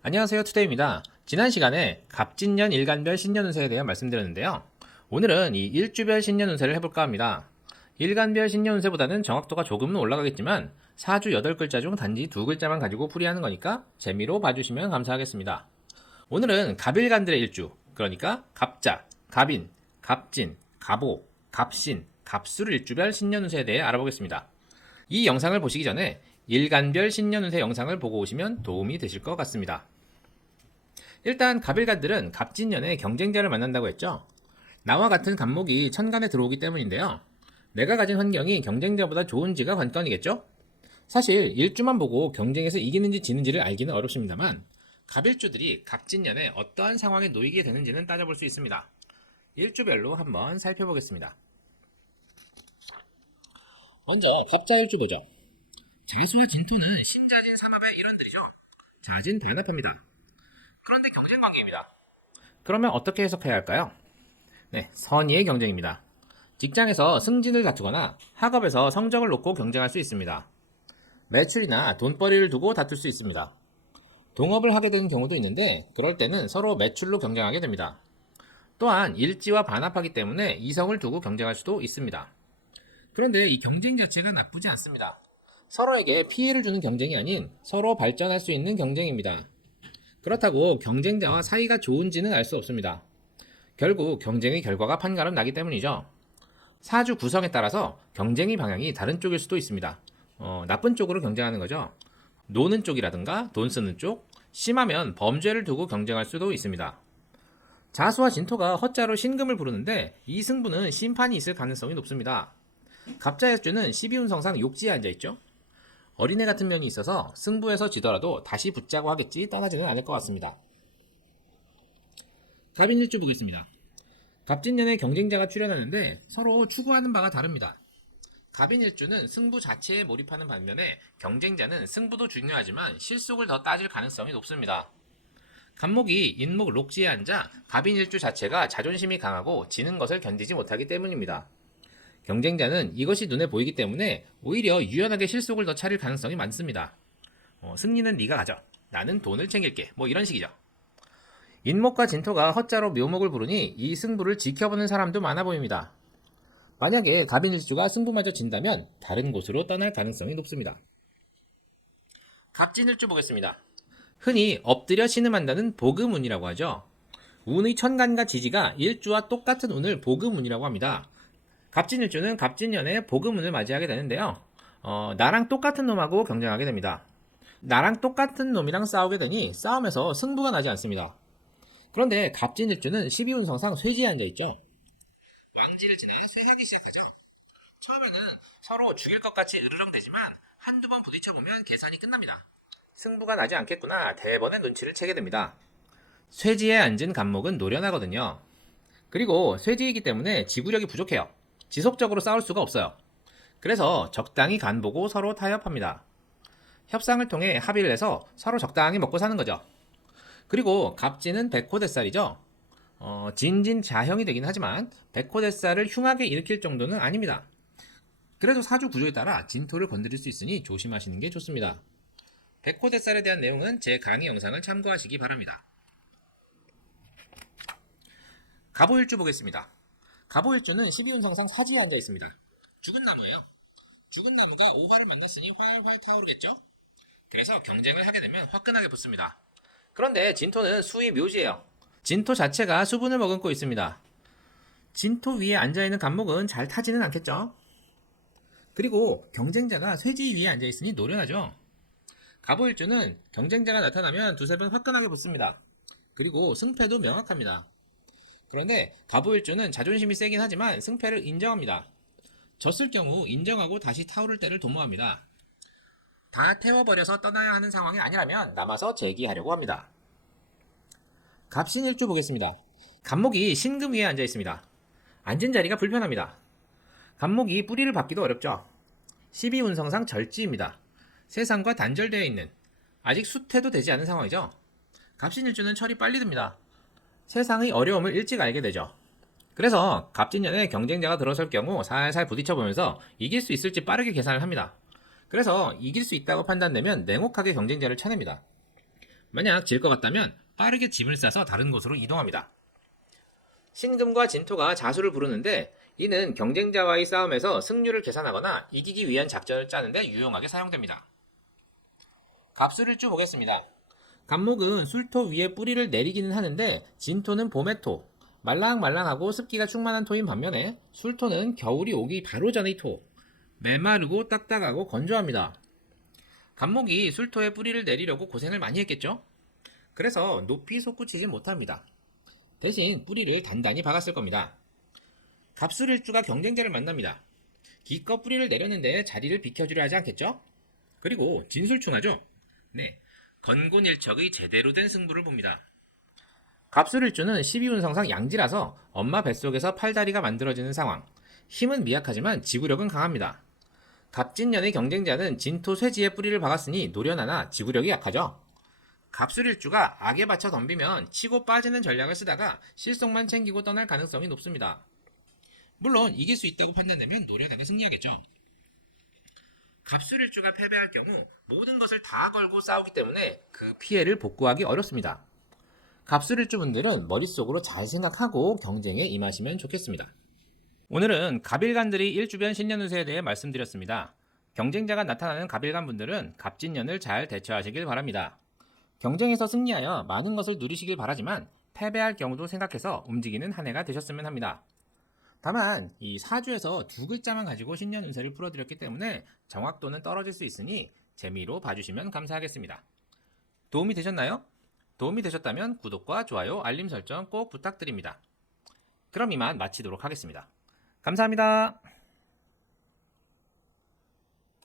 안녕하세요, 투데이입니다. 지난 시간에 갑진년 일간별 신년운세에 대해 말씀드렸는데요. 오늘은 이 일주별 신년운세를 해볼까 합니다. 일간별 신년운세보다는 정확도가 조금은 올라가겠지만 사주 8글자 중 단지 2글자만 가지고 풀이하는 거니까 재미로 봐주시면 감사하겠습니다. 오늘은 갑일간들의 일주, 그러니까 갑자, 갑인, 갑진, 갑오, 갑신, 갑술 일주별 신년운세에 대해 알아보겠습니다. 이 영상을 보시기 전에 일간별 신년운세 영상을 보고 오시면 도움이 되실 것 같습니다. 일단 갑일간들은 갑진년에 경쟁자를 만난다고 했죠. 나와 같은 갑목이 천간에 들어오기 때문인데요. 내가 가진 환경이 경쟁자보다 좋은지가 관건이겠죠? 사실 일주만 보고 경쟁에서 이기는지 지는지를 알기는 어렵습니다만 갑일주들이 갑진년에 어떠한 상황에 놓이게 되는지는 따져볼 수 있습니다. 일주별로 한번 살펴보겠습니다. 먼저 갑자일주 보죠. 자수와 진토는 신자진 삼합의 일원들이죠. 자진 단합합니다. 그런데 경쟁 관계입니다. 그러면 어떻게 해석해야 할까요? 네, 선의의 경쟁입니다. 직장에서 승진을 다투거나 학업에서 성적을 놓고 경쟁할 수 있습니다. 매출이나 돈벌이를 두고 다툴 수 있습니다. 동업을 하게 되는 경우도 있는데 그럴 때는 서로 매출로 경쟁하게 됩니다. 또한 일지와 반합하기 때문에 이성을 두고 경쟁할 수도 있습니다. 그런데 이 경쟁 자체가 나쁘지 않습니다. 서로에게 피해를 주는 경쟁이 아닌 서로 발전할 수 있는 경쟁입니다. 그렇다고 경쟁자와 사이가 좋은지는 알 수 없습니다. 결국 경쟁의 결과가 판가름 나기 때문이죠. 사주 구성에 따라서 경쟁의 방향이 다른 쪽일 수도 있습니다. 나쁜 쪽으로 경쟁하는 거죠. 노는 쪽이라든가 돈 쓰는 쪽, 심하면 범죄를 두고 경쟁할 수도 있습니다. 자수와 진토가 허자로 신금을 부르는데 이 승부는 심판이 있을 가능성이 높습니다. 갑자일주는 12운성상 욕지에 앉아있죠. 어린애 같은 면이 있어서 승부에서 지더라도 다시 붙자고 하겠지 떠나지는 않을 것 같습니다. 갑인일주 보겠습니다. 갑진년에 경쟁자가 출연하는데 서로 추구하는 바가 다릅니다. 갑인일주는 승부 자체에 몰입하는 반면에 경쟁자는 승부도 중요하지만 실속을 더 따질 가능성이 높습니다. 갑목이 인목 록지에 앉아 갑인일주 자체가 자존심이 강하고 지는 것을 견디지 못하기 때문입니다. 경쟁자는 이것이 눈에 보이기 때문에 오히려 유연하게 실속을 더 차릴 가능성이 많습니다. 승리는 네가 가져. 나는 돈을 챙길게. 뭐 이런 식이죠. 인목과 진토가 허자로 묘목을 부르니 이 승부를 지켜보는 사람도 많아 보입니다. 만약에 갑인일주가 승부마저 진다면 다른 곳으로 떠날 가능성이 높습니다. 갑진일주 보겠습니다. 흔히 엎드려 신음한다는 복음운이라고 하죠. 운의 천간과 지지가 일주와 똑같은 운을 복음운이라고 합니다. 갑진일주는 갑진년에 복음운을 맞이하게 되는데요. 나랑 똑같은 놈하고 경쟁하게 됩니다. 나랑 똑같은 놈이랑 싸우게 되니 싸움에서 승부가 나지 않습니다. 그런데 갑진일주는 12운성상 쇠지에 앉아있죠. 왕지를 지나 쇠하기 시작하죠. 처음에는 서로 죽일 것 같이 으르렁대지만 한두 번 부딪혀보면 계산이 끝납니다. 승부가 나지 않겠구나 대번에 눈치를 채게 됩니다. 쇠지에 앉은 갑목은 노련하거든요. 그리고 쇠지이기 때문에 지구력이 부족해요. 지속적으로 싸울 수가 없어요. 그래서 적당히 간보고 서로 타협합니다. 협상을 통해 합의를 해서 서로 적당히 먹고 사는 거죠. 그리고 갑진은 백호대살이죠. 진진자형이 되긴 하지만 백호대살을 흉하게 일으킬 정도는 아닙니다. 그래도 사주 구조에 따라 진토를 건드릴 수 있으니 조심하시는 게 좋습니다. 백호대살에 대한 내용은 제 강의 영상을 참고하시기 바랍니다. 갑오일주 보겠습니다. 갑오일주는 12운성상 사지에 앉아 있습니다. 죽은 나무예요. 죽은 나무가 오화를 만났으니 활활 타오르겠죠? 그래서 경쟁을 하게 되면 화끈하게 붙습니다. 그런데 진토는 수의 묘지예요. 진토 자체가 수분을 머금고 있습니다. 진토 위에 앉아있는 갑목은 잘 타지는 않겠죠? 그리고 경쟁자가 쇠지 위에 앉아있으니 노련하죠. 갑오일주는 경쟁자가 나타나면 두세 번 화끈하게 붙습니다. 그리고 승패도 명확합니다. 그런데 갑오일주는 자존심이 세긴 하지만 승패를 인정합니다. 졌을 경우 인정하고 다시 타오를 때를 도모합니다. 다 태워버려서 떠나야 하는 상황이 아니라면 남아서 재기하려고 합니다. 갑신일주 보겠습니다. 갑목이 신금 위에 앉아 있습니다. 앉은 자리가 불편합니다. 갑목이 뿌리를 밟기도 어렵죠. 12운성상 절지입니다. 세상과 단절되어 있는 아직 수태도 되지 않은 상황이죠. 갑신일주는 철이 빨리 듭니다. 세상의 어려움을 일찍 알게 되죠. 그래서 갑진년에 경쟁자가 들어설 경우 살살 부딪혀보면서 이길 수 있을지 빠르게 계산을 합니다. 그래서 이길 수 있다고 판단되면 냉혹하게 경쟁자를 쳐냅니다. 만약 질 것 같다면 빠르게 짐을 싸서 다른 곳으로 이동합니다. 신금과 진토가 자수를 부르는데 이는 경쟁자와의 싸움에서 승률을 계산하거나 이기기 위한 작전을 짜는데 유용하게 사용됩니다. 갑술일주 보겠습니다. 갑목은 술토 위에 뿌리를 내리기는 하는데 진토는 봄의 토, 말랑말랑하고 습기가 충만한 토인 반면에 술토는 겨울이 오기 바로 전의 토, 메마르고 딱딱하고 건조합니다. 갑목이 술토에 뿌리를 내리려고 고생을 많이 했겠죠? 그래서 높이 솟구치지 못합니다. 대신 뿌리를 단단히 박았을 겁니다. 갑술일주가 경쟁자를 만납니다. 기껏 뿌리를 내렸는데 자리를 비켜주려 하지 않겠죠? 그리고 진술충하죠? 네, 건곤일척의 제대로 된 승부를 봅니다. 갑술일주는 12운성상 양지라서 엄마 뱃속에서 팔다리가 만들어지는 상황. 힘은 미약하지만 지구력은 강합니다. 갑진년의 경쟁자는 진토 쇠지에 뿌리를 박았으니 노련하나 지구력이 약하죠. 갑술일주가 악에 받쳐 덤비면 치고 빠지는 전략을 쓰다가 실속만 챙기고 떠날 가능성이 높습니다. 물론 이길 수 있다고 판단되면 노련하게 승리하겠죠. 갑술일주가 패배할 경우 모든 것을 다 걸고 싸우기 때문에 그 피해를 복구하기 어렵습니다. 갑술일주 분들은 머릿속으로 잘 생각하고 경쟁에 임하시면 좋겠습니다. 오늘은 갑일간들이 일주변 신년운세에 대해 말씀드렸습니다. 경쟁자가 나타나는 갑일간 분들은 갑진년을 잘 대처하시길 바랍니다. 경쟁에서 승리하여 많은 것을 누리시길 바라지만 패배할 경우도 생각해서 움직이는 한 해가 되셨으면 합니다. 다만 이 사주에서 두 글자만 가지고 신년 운세를 풀어드렸기 때문에 정확도는 떨어질 수 있으니 재미로 봐주시면 감사하겠습니다. 도움이 되셨나요? 도움이 되셨다면 구독과 좋아요, 알림 설정 꼭 부탁드립니다. 그럼 이만 마치도록 하겠습니다. 감사합니다.